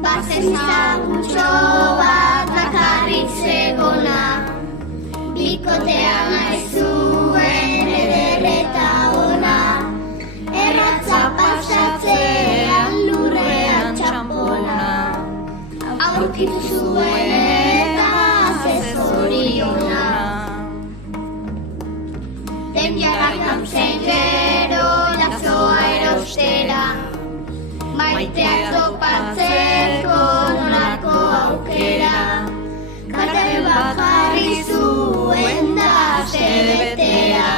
Bazezagutxo bat bakarrik zegona, bikotea maizuen eder eta ona, erratza pasatzean lurrean txampona, aurkitu zuen eta zezoriona. Denbiarrak amzen gero lazoa erostera, maiteak topatzeko nolako aukera, kartel bakarri zuen da asebetera,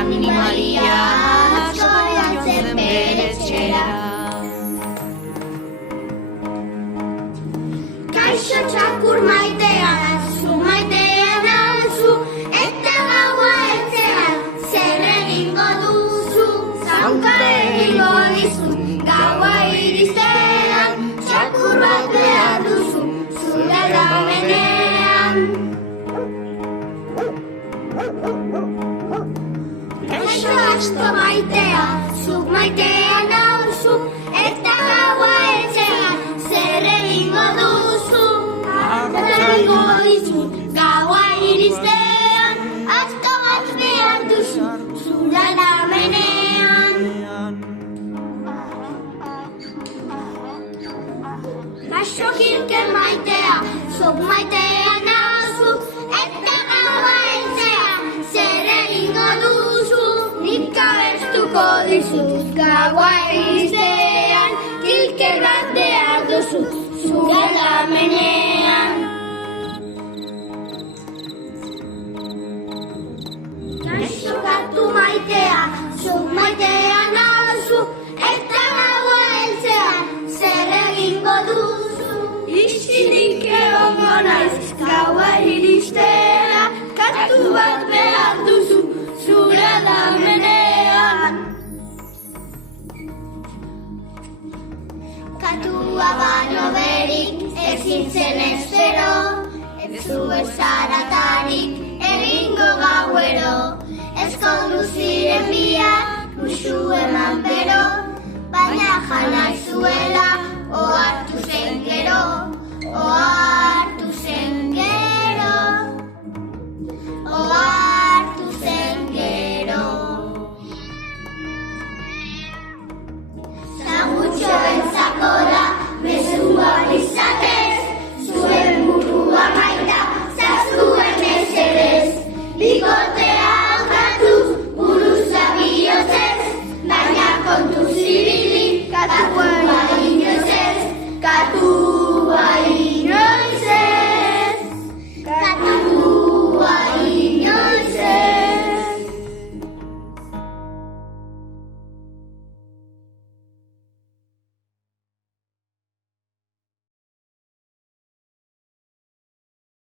animalia asko jantzen beretxera. Kaixo txakur maitea, zu maitea nauzu, eta gaua etzean, zer egingo duzu, zaunka egingo dizu. Gaua iristean, txakur bat behar duzu, zure damenean. Kaixo asto maitea, zuk maitea nauzu, eta gaua etxean, zer egingo duzu, egingo dizu. Gaua iristean, asto bat behar duzu, zure damenean. Kaixo kilker maitea, zuk maitea nauzu, eta gaua etxean, zer egingo duzu, nik abestuko dizut. Gaua iristean, kilker bat behar duzu, zure damenean. Kaixo gatu maitea, zuk maitea nauzu, eta gaua etxean, zer egingo duzu. Ixilik egongo naiz, gaua iristera, katu bat behar duzu, zure damenean. Katua baino berik, ezin zen espero, ez zu ezaratarik, egingo gauero. Ezkondu ziren biak, musu eman bero, baina janai zuela, ohartu zen gero, oa.